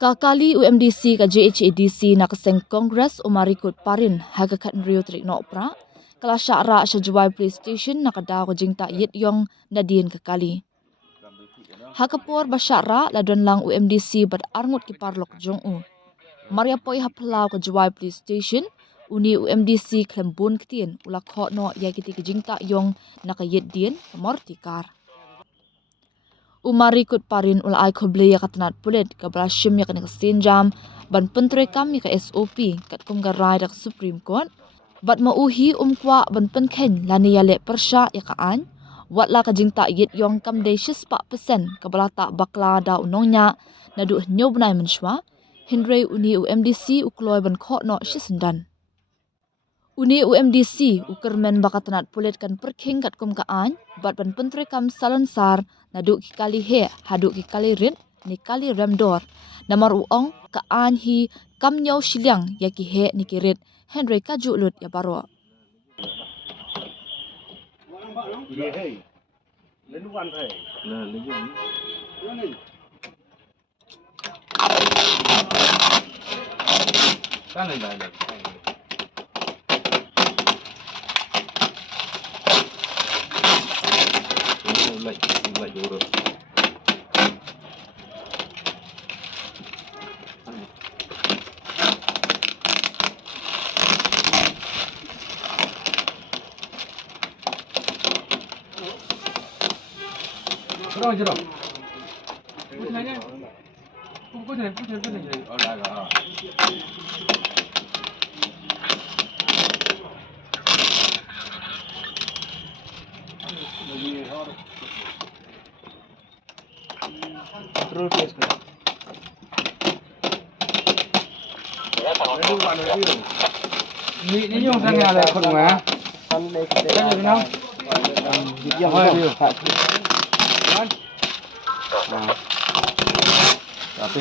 Kakali UMDC ka JHADC nakaseng Kongres umarikot parin hagakat Rio Trik Nopra kala syara syajwai police station nakadaw ko jingta yit yong nadien kakali. Hakapor basyara ladon lang UMDC bad arngut ki parlok jongu. Maria poi haplau ka jawai police station uni UMDC klembun ketien ula kho no ya kiti ki jingta yong nakayit dien mortikar. Umari kut parin ula ai khoble ya katanat pulet ka brashim ya kanik sinjam ban pentre kam ya ka SOP kat kum garai dak Supreme Court bat mauhi kwa ban penkhen lani ya le persya ya ka an watla ka jingta yit yong kam de 4% ka balata bakla da unongnya nadu nyobnai menshwa hindre uni UMDC ukloi ban kho no shisendan. Uni UMDC ukermen bakatanat pulet kan perking kat kum ka an bat ban pentre kam salonsar naduk ki kali he haduk ki kali rit ni kali remdor namar uong ka an hi kam nyau shiliang ya ki he ni ki rit Henry kaju lut ya baro. Jerong. Ini yung sang ada kon nga. Kan you know? Tapi